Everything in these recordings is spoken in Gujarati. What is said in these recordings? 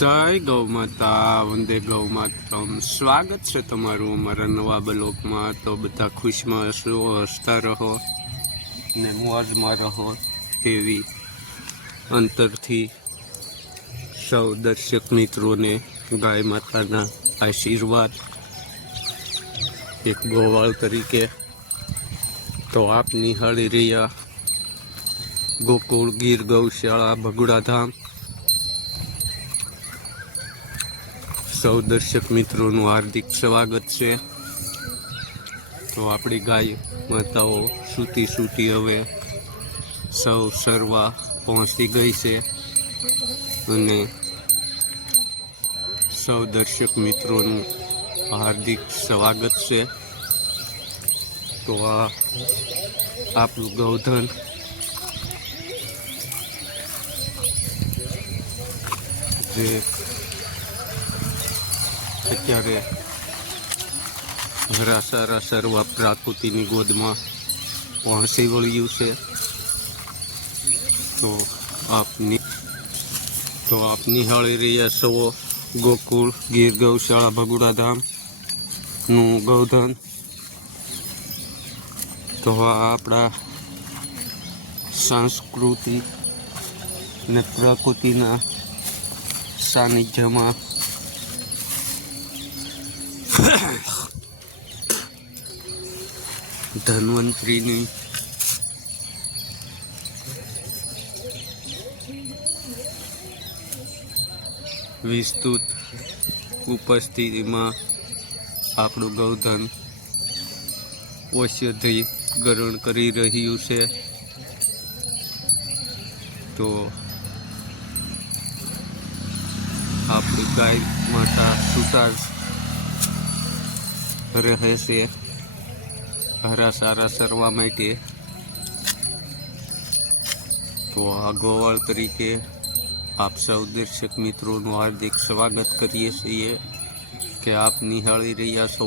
જય ગૌ માતા, વંદે ગૌ માતરમ। સ્વાગત છે તમારું અમારા નવા બ્લોગમાં। તો બધા ખુશમાં હશો, હસતા રહો ને મોજમાં રહો તેવી અંતરથી સૌ દર્શક મિત્રોને ગાય માતાના આશીર્વાદ એક ગોવાળ તરીકે। તો આપ નિહાળી રહ્યા ગોકુળ ગીર ગૌશાળા ભગુડા ધામ। સૌ દર્શક મિત્રોનું હાર્દિક સ્વાગત છે। તો આપણી ગાય માતાઓ સૂતી હવે સૌ સરવા પહોંચી ગઈ છે અને સૌ દર્શક મિત્રોનું હાર્દિક સ્વાગત છે। તો આ આપણું ગૌધન જે અત્યારે હરાસારા સર્વા પ્રાકૃતિની ગોદમાં પહોંચી વળ્યું છે। તો આપ નિહાળી રહ્યા છો ગોકુળ ગીર ગૌશાળા ભગુડા ધામનું ગૌધન। તો આ આપણા સંસ્કૃતિ અને પ્રકૃતિના સાનિધ્યમાં ધન્વંતરીની વિસ્તૃત ઉપસ્થિતિમાં આપણું ગૌધન ઔષધિ ગ્રહણ કરી રહ્યું છે। તો આપણી ગાય માતા સુતા રહે છે હરાસારા સરવા માટે। તો આ ગોવાળ તરીકે આપ સૌ દર્શક મિત્રોનું હાર્દિક સ્વાગત કરીએ છીએ કે આપ નિહાળી રહ્યા છો।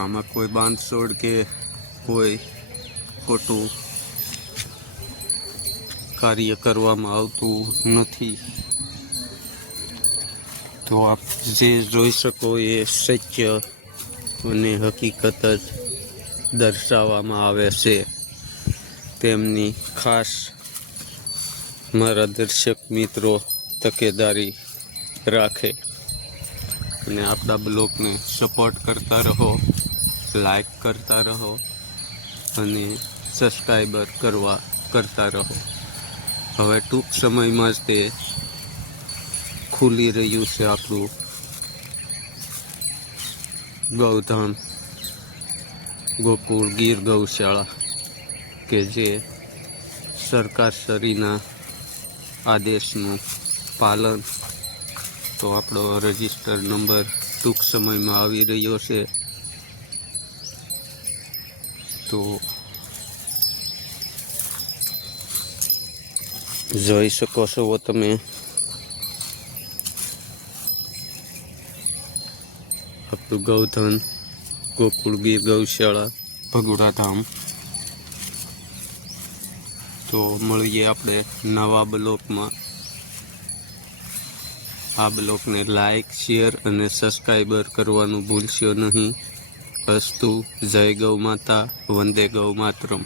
આમાં કોઈ બાંધછોડ કે કોઈ ખોટું કાર્ય કરવામાં આવતું નથી। તો આપ જે જોઈ શકો એ સત્ય અને હકીકત જ દર્શાવવામાં આવે છે। તેમની ખાસ મારા દર્શક મિત્રો તકેદારી રાખે અને આપણા બ્લોગને સપોર્ટ કરતા રહો, લાઈક કરતા રહો અને સબસ્ક્રાઈબર કરતા રહો। હવે ટૂંક સમયમાં જ તે ખુલી રહ્યું છે આપણું ગૌધામ ગોકુળ ગીર ગૌશાળા કે જે સરકારશ્રીના આદેશનું પાલન। તો આપણો રજિસ્ટર નંબર ટૂંક સમયમાં આવી રહ્યો છે। તો જોઈ શકો છો તમે આપણું ગૌધન ગોકુળ ગીર ગૌશાળા ભગુડા ધામ। તો મળીએ આપણે નવા બ્લોગમાં। આ બ્લોગને લાઈક, શેર અને સબસ્ક્રાઈબર કરવાનું ભૂલશો નહીં। અસ્તુ, જય ગૌ માતા, વંદે ગૌ માતરમ।